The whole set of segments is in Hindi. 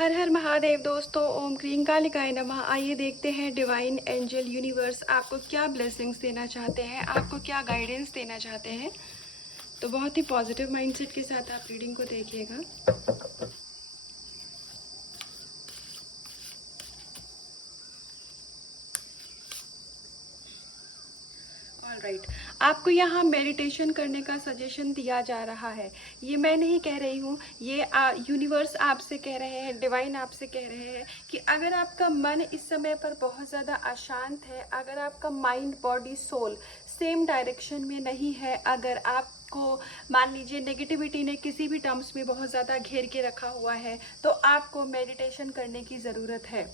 हर हर महादेव दोस्तों, ओम क्रीं कालिकाय नमः। आइए देखते हैं डिवाइन एंजल यूनिवर्स आपको क्या ब्लेसिंग्स देना चाहते हैं, आपको क्या गाइडेंस देना चाहते हैं। तो बहुत ही पॉजिटिव माइंडसेट के साथ आप रीडिंग को देखिएगा। राइट, आपको यहाँ मेडिटेशन करने का सजेशन दिया जा रहा है। ये मैं नहीं कह रही हूँ, ये यूनिवर्स आपसे कह रहे हैं, डिवाइन आपसे कह रहे हैं कि अगर आपका मन इस समय पर बहुत ज़्यादा अशांत है, अगर आपका mind body soul same direction में नहीं है, अगर आपको मान लीजिए नेगेटिविटी ने किसी भी टर्म्स में बहुत ज़्यादा घेर के रखा हुआ है, तो आपको मेडिटेशन करने की ज़रूरत है।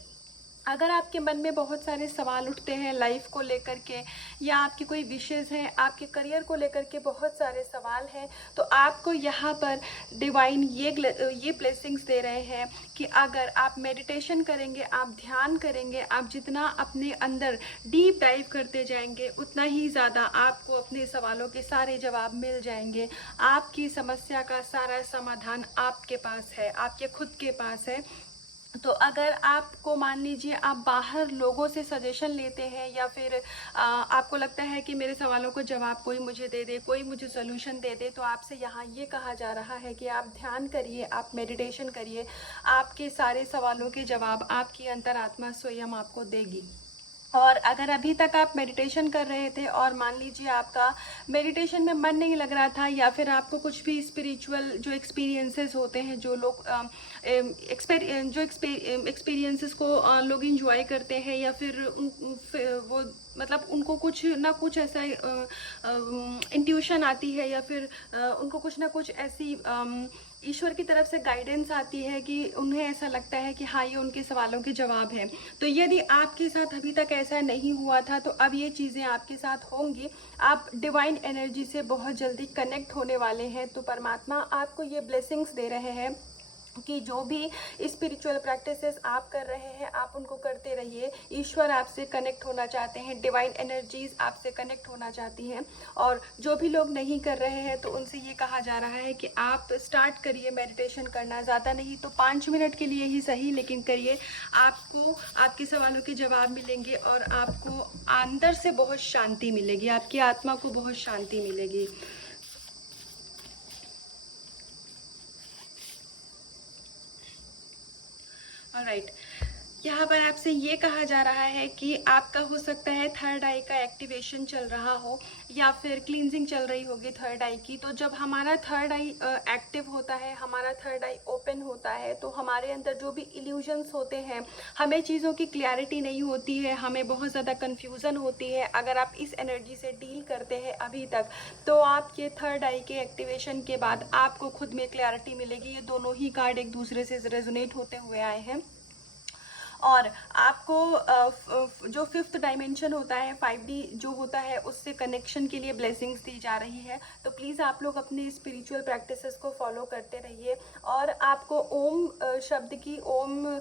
अगर आपके मन में बहुत सारे सवाल उठते हैं लाइफ को लेकर के, या आपकी कोई विशेज़ हैं, आपके करियर को लेकर के बहुत सारे सवाल हैं, तो आपको यहाँ पर डिवाइन ये ब्लेसिंग्स दे रहे हैं कि अगर आप मेडिटेशन करेंगे, आप ध्यान करेंगे, आप जितना अपने अंदर डीप डाइव करते जाएंगे, उतना ही ज़्यादा आपको अपने सवालों के सारे जवाब मिल जाएंगे। आपकी समस्या का सारा समाधान आपके पास है, आपके खुद के पास है। तो अगर आपको मान लीजिए आप बाहर लोगों से सजेशन लेते हैं, या फिर आपको लगता है कि मेरे सवालों को जवाब कोई मुझे दे दे, कोई मुझे सोल्यूशन दे दे, तो आपसे यहाँ ये कहा जा रहा है कि आप ध्यान करिए, आप मेडिटेशन करिए। आपके सारे सवालों के जवाब आपकी अंतरात्मा स्वयं आपको देगी। और अगर अभी तक आप मेडिटेशन कर रहे थे और मान लीजिए आपका मेडिटेशन में मन नहीं लग रहा था, या फिर आपको कुछ भी स्पिरिचुअल जो एक्सपीरियंसेस होते हैं, जो लोग एक्सपीरियंसेस को लोग इंजॉय करते हैं, या फिर वो मतलब उनको कुछ ना कुछ ऐसा इंट्यूशन आती है, या फिर उनको कुछ ना कुछ ऐसी ईश्वर की तरफ से गाइडेंस आती है कि उन्हें ऐसा लगता है कि हाँ, ये उनके सवालों के जवाब हैं। तो यदि आपके साथ अभी तक ऐसा नहीं हुआ था, तो अब ये चीज़ें आपके साथ होंगी। आप डिवाइन एनर्जी से बहुत जल्दी कनेक्ट होने वाले हैं। तो परमात्मा आपको ये ब्लेसिंग्स दे रहे हैं कि जो भी स्पिरिचुअल प्रैक्टिसेस आप कर रहे हैं, आप उनको करते रहिए। ईश्वर आपसे कनेक्ट होना चाहते हैं, डिवाइन एनर्जीज आपसे कनेक्ट होना चाहती हैं। और जो भी लोग नहीं कर रहे हैं, तो उनसे ये कहा जा रहा है कि आप स्टार्ट करिए मेडिटेशन करना। ज़्यादा नहीं तो 5 मिनट के लिए ही सही, लेकिन करिए। आपको आपके सवालों के जवाब मिलेंगे और आपको अंदर से बहुत शांति मिलेगी, आपकी आत्मा को बहुत शांति मिलेगी। ऑलराइट, यहाँ पर आपसे ये कहा जा रहा है कि आपका हो सकता है थर्ड आई का एक्टिवेशन चल रहा हो, या फिर क्लींजिंग चल रही होगी थर्ड आई की। तो जब हमारा थर्ड आई एक्टिव होता है, हमारा थर्ड आई ओपन होता है, तो हमारे अंदर जो भी इल्यूजन्स होते हैं, हमें चीज़ों की क्लैरिटी नहीं होती है, हमें बहुत ज़्यादा कन्फ्यूज़न होती है। अगर आप इस एनर्जी से डील करते हैं अभी तक, तो आपके थर्ड आई के एक्टिवेशन के बाद आपको खुद में क्लैरिटी मिलेगी। ये दोनों ही कार्ड एक दूसरे से रेजोनेट होते हुए आए हैं। और आपको जो फिफ्थ डायमेंशन होता है, 5D जो होता है, उससे कनेक्शन के लिए ब्लेसिंग्स दी जा रही है। तो प्लीज़ आप लोग अपने स्पिरिचुअल प्रैक्टिसेस को फॉलो करते रहिए। और आपको ओम शब्द की, ओम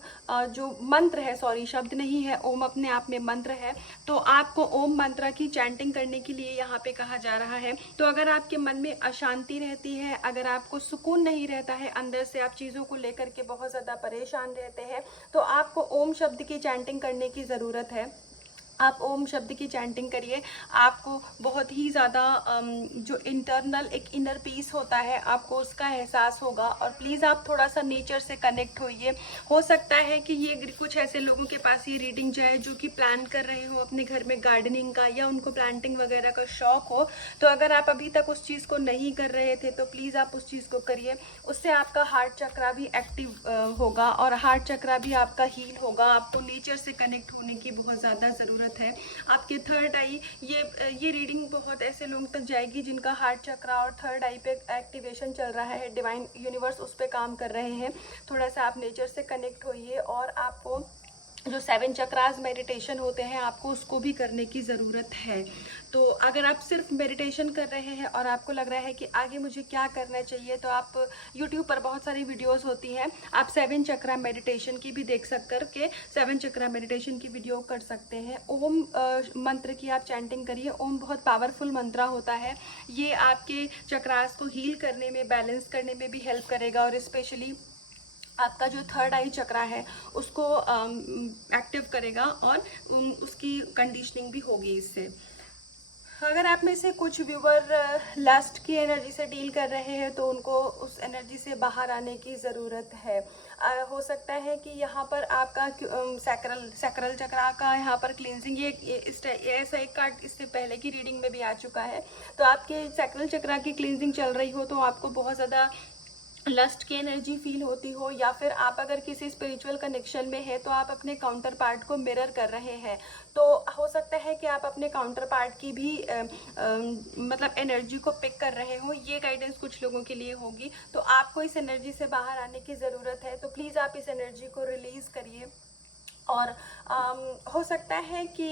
जो मंत्र है, सॉरी शब्द नहीं है, ओम अपने आप में मंत्र है। तो आपको ओम मंत्र की चैंटिंग करने के लिए यहाँ पे कहा जा रहा है। तो अगर आपके मन में अशांति रहती है, अगर आपको सुकून नहीं रहता है अंदर से, आप चीज़ों को लेकर के बहुत ज़्यादा परेशान रहते हैं, तो आपको ओम शब्द की चैंटिंग करने की ज़रूरत है। आप ओम शब्द की चैंटिंग करिए। आपको बहुत ही ज़्यादा जो इंटरनल एक इनर पीस होता है, आपको उसका एहसास होगा। और प्लीज़ आप थोड़ा सा नेचर से कनेक्ट होइए। हो सकता है कि ये कुछ ऐसे लोगों के पास ये रीडिंग जाए जो कि प्लान कर रहे हो अपने घर में गार्डनिंग का, या उनको प्लांटिंग वगैरह का शौक हो। तो अगर आप अभी तक उस चीज़ को नहीं कर रहे थे, तो प्लीज़ आप उस चीज़ को करिए। उससे आपका हार्ट चक्रा भी एक्टिव होगा, और हार्ट चक्रा भी आपका हील होगा। आपको नेचर से कनेक्ट होने की बहुत ज़्यादा ज़रूरत है। आपके थर्ड आई, ये रीडिंग बहुत ऐसे लोगों तक जाएगी जिनका हार्ट चक्रा और थर्ड आई पे एक्टिवेशन चल रहा है। डिवाइन यूनिवर्स उस पे काम कर रहे हैं। थोड़ा सा आप नेचर से कनेक्ट होइए। और आपको जो 7 चक्रास मेडिटेशन होते हैं, आपको उसको भी करने की ज़रूरत है। तो अगर आप सिर्फ मेडिटेशन कर रहे हैं और आपको लग रहा है कि आगे मुझे क्या करना चाहिए, तो आप YouTube पर बहुत सारी वीडियोस होती हैं, आप 7 चक्रा मेडिटेशन की भी देख करके 7 चक्रा मेडिटेशन की वीडियो कर सकते हैं। ओम मंत्र की आप चैंटिंग करिए। ओम बहुत पावरफुल मंत्र होता है। ये आपके चक्रास को हील करने में, बैलेंस करने में भी हेल्प करेगा। और स्पेशली आपका जो थर्ड आई चक्रा है उसको एक्टिव करेगा और उसकी कंडीशनिंग भी होगी इससे। अगर आप में से कुछ व्यूवर लस्ट की एनर्जी से डील कर रहे हैं तो उनको उस एनर्जी से बाहर आने की ज़रूरत है। हो सकता है कि यहाँ पर आपका सैक्रल चक्रा का यहाँ पर क्लींजिंग, ऐसा एक कार्ड इससे पहले की रीडिंग में भी आ चुका है। तो आपके सैक्रल चक्रा की क्लींजिंग चल रही हो तो आपको बहुत ज़्यादा लस्ट की एनर्जी फील होती हो, या फिर आप अगर किसी स्पिरिचुअल कनेक्शन में है तो आप अपने काउंटर पार्ट को मिरर कर रहे हैं। तो हो सकता है कि आप अपने काउंटर पार्ट की भी मतलब एनर्जी को पिक कर रहे हो। ये गाइडेंस कुछ लोगों के लिए होगी। तो आपको इस एनर्जी से बाहर आने की ज़रूरत है, तो प्लीज़ आप इस एनर्जी को रिलीज़ करिए। और हो सकता है कि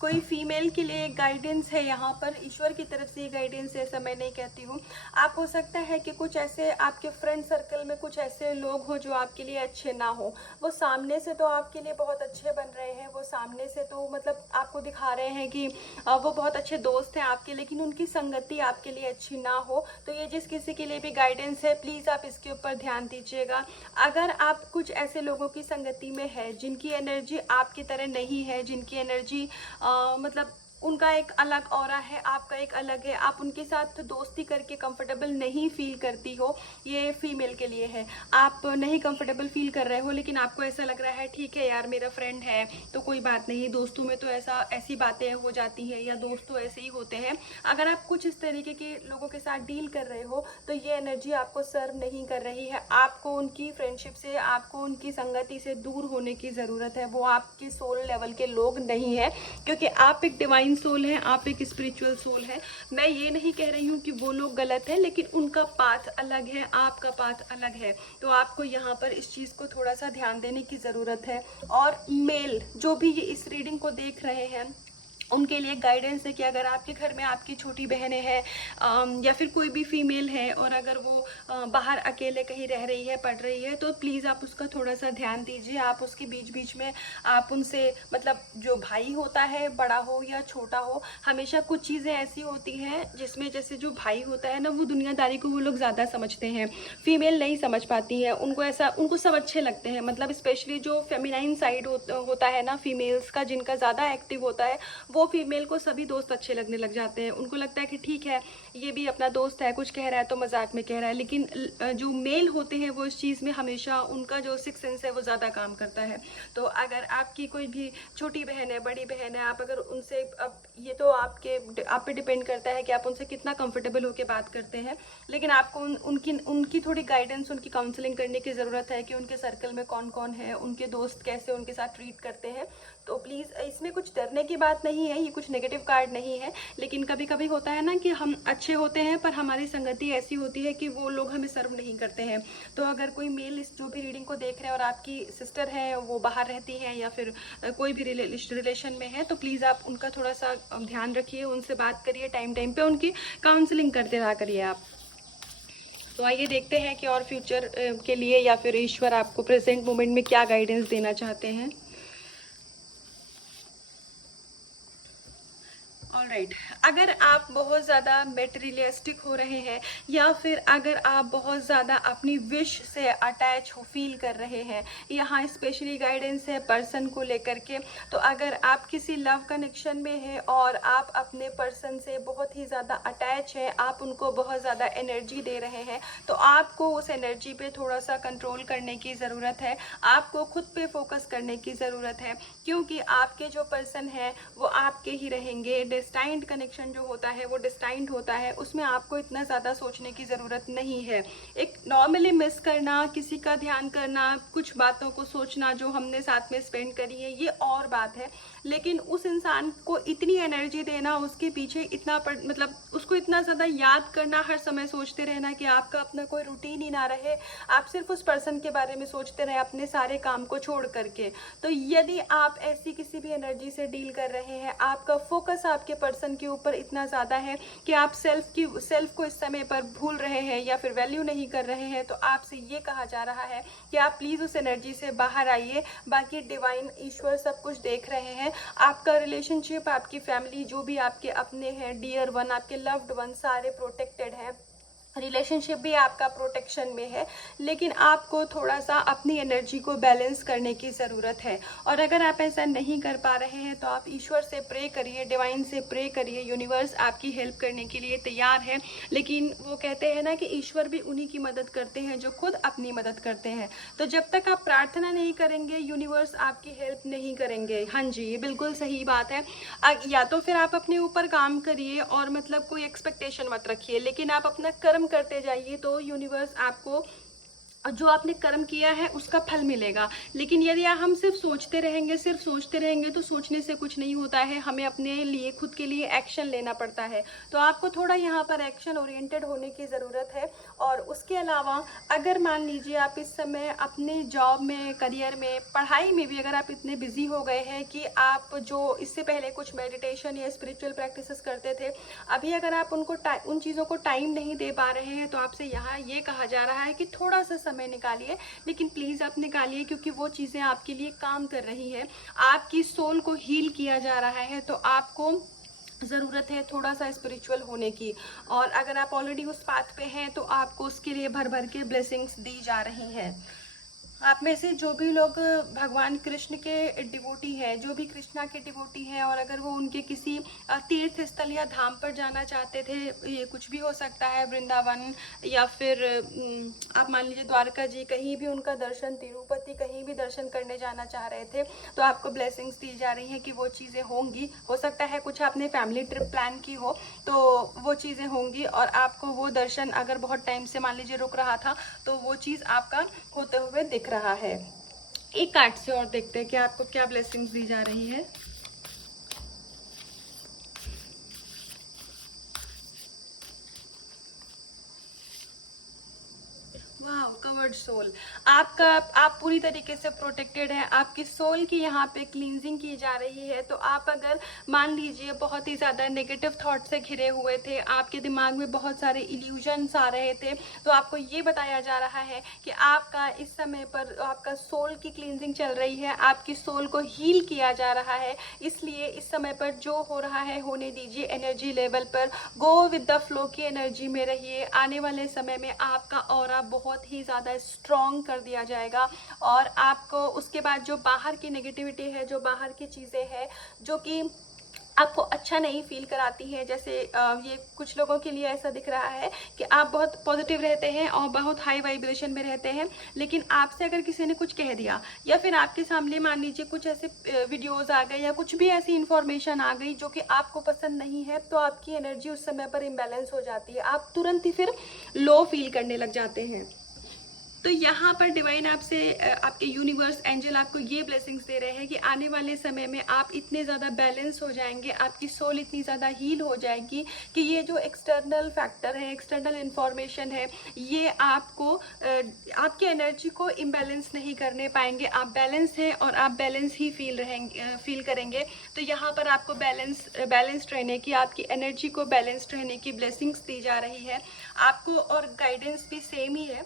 कोई फीमेल के लिए गाइडेंस है यहाँ पर, ईश्वर की तरफ से ये गाइडेंस है, ऐसा मैं नहीं कहती हूँ। आप हो सकता है कि कुछ ऐसे आपके फ्रेंड सर्कल में कुछ ऐसे लोग हो जो आपके लिए अच्छे ना हो। वो सामने से तो आपके लिए बहुत अच्छे बन रहे हैं, वो सामने से तो मतलब आपको दिखा रहे हैं कि वो बहुत अच्छे दोस्त हैं आपके, लेकिन उनकी संगति आपके लिए अच्छी ना हो। तो ये जिस किसी के लिए भी गाइडेंस है, प्लीज़ आप इसके ऊपर ध्यान दीजिएगा। अगर आप कुछ ऐसे लोगों की संगति में है जिनकी एनर्जी आपकी तरह नहीं है, जिनकी एनर्जी मतलब उनका एक अलग ऑरा है, आपका एक अलग है, आप उनके साथ दोस्ती करके कंफर्टेबल नहीं फील करती हो, ये फीमेल के लिए है। आप नहीं कंफर्टेबल फील कर रहे हो लेकिन आपको ऐसा लग रहा है ठीक है यार मेरा फ्रेंड है तो कोई बात नहीं, दोस्तों में तो ऐसी बातें हो जाती हैं, या दोस्त तो ऐसे ही होते हैं। अगर आप कुछ इस तरीके के लोगों के साथ डील कर रहे हो तो ये एनर्जी आपको सर्व नहीं कर रही है। आपको उनकी फ्रेंडशिप से, आपको उनकी संगति से दूर होने की ज़रूरत है। वो आपके सोल लेवल के लोग नहीं है, क्योंकि आप एक डिवाइन सोल है, आप एक स्पिरिचुअल सोल है। मैं ये नहीं कह रही हूँ कि वो लोग गलत है, लेकिन उनका पाथ अलग है, आपका पाथ अलग है। तो आपको यहाँ पर इस चीज़ को थोड़ा सा ध्यान देने की ज़रूरत है। और मेल जो भी ये इस रीडिंग को देख रहे हैं उनके लिए गाइडेंस है कि अगर आपके घर में आपकी छोटी बहनें हैं या फिर कोई भी फीमेल है और अगर वो बाहर अकेले कहीं रह रही है, पढ़ रही है, तो प्लीज़ आप उसका थोड़ा सा ध्यान दीजिए। आप उसके बीच बीच में आप उनसे मतलब जो भाई होता है, बड़ा हो या छोटा हो, हमेशा कुछ चीज़ें ऐसी होती हैं जिसमें जैसे जो भाई होता है ना, वो दुनियादारी को वो लोग ज़्यादा समझते हैं, फीमेल नहीं समझ पाती है। उनको सब अच्छे लगते हैं, मतलब स्पेशली जो फेमिनाइन साइड होता है ना फीमेल्स का, जिनका ज़्यादा एक्टिव होता है, वो फीमेल को सभी दोस्त अच्छे लगने लग जाते हैं। उनको लगता है कि ठीक है ये भी अपना दोस्त है, कुछ कह रहा है तो मजाक में कह रहा है। लेकिन जो मेल होते हैं वो इस चीज़ में हमेशा उनका जो सिक्स सेंस है वो ज़्यादा काम करता है। तो अगर आपकी कोई भी छोटी बहन है, बड़ी बहन है, आप अगर उनसे, अब ये तो आप पे डिपेंड करता है कि आप उनसे कितना कंफर्टेबल होकर बात करते हैं, लेकिन आपको उनकी थोड़ी गाइडेंस, उनकी काउंसलिंग करने की ज़रूरत है कि उनके सर्कल में कौन कौन है, उनके दोस्त कैसे उनके साथ ट्रीट करते हैं। तो प्लीज़ इसमें कुछ डरने की बात नहीं है, ये कुछ नेगेटिव कार्ड नहीं है। लेकिन कभी कभी होता है ना कि हम अच्छे होते हैं पर हमारी संगति ऐसी होती है कि वो लोग हमें सर्व नहीं करते हैं। तो अगर कोई मेल इस जो भी रीडिंग को देख रहे हैं और आपकी सिस्टर है, वो बाहर रहती हैं या फिर कोई भी रिलेशन में है, तो प्लीज़ आप उनका थोड़ा सा ध्यान रखिए, उनसे बात करिए, टाइम टाइम पे उनकी काउंसलिंग करते रहा करिए आप। तो आइए देखते हैं कि और फ्यूचर के लिए या फिर ईश्वर आपको प्रेजेंट मोमेंट में क्या गाइडेंस देना चाहते हैं। ऑलराइट, अगर आप बहुत ज़्यादा मेटेरियलिस्टिक हो रहे हैं या फिर अगर आप बहुत ज़्यादा अपनी विश से अटैच हो फील कर रहे हैं, यहाँ स्पेशली गाइडेंस है पर्सन को लेकर के। तो अगर आप किसी लव कनेक्शन में हैं और आप अपने पर्सन से बहुत ही ज़्यादा अटैच हैं, आप उनको बहुत ज़्यादा एनर्जी दे रहे हैं, तो आपको उस एनर्जी पे थोड़ा सा कंट्रोल करने की ज़रूरत है। आपको खुद पे फोकस करने की ज़रूरत है, क्योंकि आपके जो पर्सन है वो आपके ही रहेंगे। डिस्टाइंड कनेक्शन जो होता है वो डिस्टाइंड होता है, उसमें आपको इतना ज़्यादा सोचने की ज़रूरत नहीं है। एक नॉर्मली मिस करना, किसी का ध्यान करना, कुछ बातों को सोचना जो हमने साथ में स्पेंड करी है, ये और बात है। लेकिन उस इंसान को इतनी एनर्जी देना, उसके पीछे इतना मतलब उसको इतना ज़्यादा याद करना, हर समय सोचते रहना कि आपका अपना कोई रूटीन ही ना रहे, आप सिर्फ उस पर्सन के बारे में सोचते रहे अपने सारे काम को छोड़ करके। तो यदि आप ऐसी किसी भी एनर्जी से डील कर रहे हैं, आपका फोकस आपके पर्सन के ऊपर इतना ज़्यादा है कि आप सेल्फ को इस समय पर भूल रहे हैं या फिर वैल्यू नहीं कर रहे हैं, तो आपसे ये कहा जा रहा है कि आप प्लीज़ उस एनर्जी से बाहर आइए। बाकी डिवाइन ईश्वर सब कुछ देख रहे हैं। आपका रिलेशनशिप, आपकी फैमिली, जो भी आपके अपने हैं, डियर वन, आपके लव्ड वन, सारे प्रोटेक्टेड हैं। रिलेशनशिप भी आपका प्रोटेक्शन में है, लेकिन आपको थोड़ा सा अपनी एनर्जी को बैलेंस करने की ज़रूरत है। और अगर आप ऐसा नहीं कर पा रहे हैं तो आप ईश्वर से प्रे करिए, डिवाइन से प्रे करिए, यूनिवर्स आपकी हेल्प करने के लिए तैयार है। लेकिन वो कहते हैं ना कि ईश्वर भी उन्हीं की मदद करते हैं जो खुद अपनी मदद करते हैं। तो जब तक आप प्रार्थना नहीं करेंगे यूनिवर्स आपकी हेल्प नहीं करेंगे। हाँ जी, ये बिल्कुल सही बात है। या तो फिर आप अपने ऊपर काम करिए और मतलब कोई एक्सपेक्टेशन मत रखिए, लेकिन आप अपना कर्म करते जाइए तो यूनिवर्स आपको जो आपने कर्म किया है उसका फल मिलेगा। लेकिन यदि हम सिर्फ सोचते रहेंगे तो सोचने से कुछ नहीं होता है, हमें अपने लिए खुद के लिए एक्शन लेना पड़ता है। तो आपको थोड़ा यहाँ पर एक्शन ओरिएंटेड होने की ज़रूरत है। और उसके अलावा अगर मान लीजिए आप इस समय अपने जॉब में, करियर में, पढ़ाई में भी अगर आप इतने बिजी हो गए हैं कि आप जो इससे पहले कुछ मेडिटेशन या स्पिरिचुअल प्रैक्टिसेस करते थे, अभी अगर आप उन चीज़ों को टाइम नहीं दे पा रहे हैं तो आपसे यहाँ ये कहा जा रहा है कि थोड़ा सा समय निकालिए। लेकिन प्लीज़ आप निकालिए, क्योंकि वो चीज़ें आपके लिए काम कर रही है। आपकी सोल को हील किया जा रहा है, तो आपको ज़रूरत है थोड़ा सा स्पिरिचुअल होने की। और अगर आप ऑलरेडी उस पाथ पे हैं तो आपको उसके लिए भर भर के ब्लेसिंग्स दी जा रही हैं। आप में से जो भी लोग भगवान कृष्ण के डिवोटी हैं, जो भी कृष्णा के डिवोटी हैं, और अगर वो उनके किसी तीर्थ स्थल या धाम पर जाना चाहते थे, ये कुछ भी हो सकता है, वृंदावन या फिर आप मान लीजिए द्वारका जी, कहीं भी उनका दर्शन, तिरुपति कहीं भी दर्शन करने जाना चाह रहे थे, तो आपको ब्लेसिंग्स दी जा रही हैं कि वो चीज़ें होंगी। हो सकता है कुछ आपने फैमिली ट्रिप प्लान की हो तो वो चीज़ें होंगी, और आपको वो दर्शन अगर बहुत टाइम से मान लीजिए रुक रहा था तो वो चीज़ आपका होते हुए दिख रहा है। एक कार्ड से और देखते हैं कि आपको क्या ब्लेसिंग्स दी जा रही है। वाह, कवर्ड सोल। आप पूरी तरीके से प्रोटेक्टेड है। आपकी सोल की यहाँ पे क्लींजिंग की जा रही है। तो आप अगर मान लीजिए बहुत ही ज़्यादा नेगेटिव थॉट से घिरे हुए थे, आपके दिमाग में बहुत सारे इल्यूजन्स आ रहे थे, तो आपको ये बताया जा रहा है कि आपका इस समय पर आपका सोल की क्लींजिंग चल रही है, आपकी सोल को हील किया जा रहा है। इसलिए इस समय पर जो हो रहा है होने दीजिए। एनर्जी लेवल पर गो विद द फ्लो की एनर्जी में रहिए। आने वाले समय में आपका ऑरा बहुत ही ज़्यादा स्ट्रॉन्ग कर दिया जाएगा। और आपको उसके बाद जो बाहर की नेगेटिविटी है, जो बाहर की चीज़ें हैं जो कि आपको अच्छा नहीं फील कराती हैं, जैसे ये कुछ लोगों के लिए ऐसा दिख रहा है कि आप बहुत पॉजिटिव रहते हैं और बहुत हाई वाइब्रेशन में रहते हैं, लेकिन आपसे अगर किसी ने कुछ कह दिया या फिर आपके सामने मान लीजिए कुछ ऐसे वीडियोस आ गए या कुछ भी ऐसी इंफॉर्मेशन आ गई जो कि आपको पसंद नहीं है, तो आपकी एनर्जी उस समय पर इम्बैलेंस हो जाती है। आप तुरंत ही फिर लो फील करने लग जाते हैं। तो यहाँ पर डिवाइन आपसे आपके यूनिवर्स एंजल आपको ये ब्लेसिंग्स दे रहे हैं कि आने वाले समय में आप इतने ज़्यादा बैलेंस हो जाएंगे, आपकी सोल इतनी ज़्यादा हील हो जाएगी कि ये जो एक्सटर्नल फैक्टर है, एक्सटर्नल इंफॉर्मेशन है, ये आपको आपकी एनर्जी को इम्बैलेंस नहीं करने पाएंगे। आप बैलेंस हैं और आप बैलेंस ही फील करेंगे। तो यहाँ पर आपको बैलेंस्ड रहने की, आपकी एनर्जी को बैलेंस्ड रहने की ब्लेसिंग्स दी जा रही है आपको। और गाइडेंस भी सेम ही है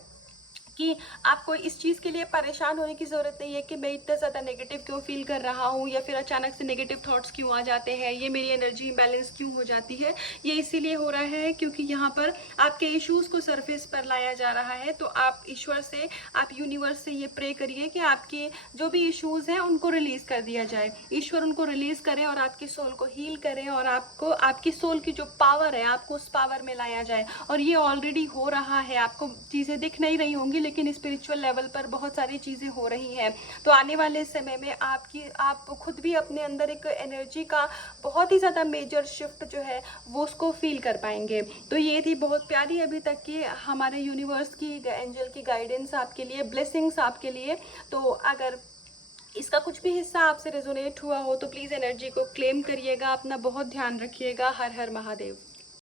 कि आपको इस चीज़ के लिए परेशान होने की ज़रूरत नहीं है कि मैं इतना ज़्यादा नेगेटिव क्यों फील कर रहा हूँ, या फिर अचानक से नेगेटिव थॉट्स क्यों आ जाते हैं, ये मेरी एनर्जी इम्बैलेंस क्यों हो जाती है। ये इसीलिए हो रहा है क्योंकि यहाँ पर आपके इश्यूज़ को सरफेस पर लाया जा रहा है। तो आप ईश्वर से, आप यूनिवर्स से ये प्रे करिए कि आपके जो भी इश्यूज़ हैं उनको रिलीज़ कर दिया जाए, ईश्वर उनको रिलीज़ करें और आपकी सोल को हील करें, और आपको आपकी सोल की जो पावर है आपको उस पावर में लाया जाए। और ये ऑलरेडी हो रहा है, आपको चीज़ें दिख नहीं रही होंगी लेकिन स्पिरिचुअल लेवल पर बहुत सारी चीज़ें हो रही हैं। तो आने वाले समय में आप खुद भी अपने अंदर एक एनर्जी का बहुत ही ज़्यादा मेजर शिफ्ट जो है वो उसको फील कर पाएंगे। तो ये थी बहुत प्यारी अभी तक की हमारे यूनिवर्स की एंजल की गाइडेंस आपके लिए, ब्लेसिंग्स आपके लिए। तो अगर इसका कुछ भी हिस्सा आपसे रेजोनेट हुआ हो तो प्लीज़ एनर्जी को क्लेम करिएगा। अपना बहुत ध्यान रखिएगा। हर हर महादेव।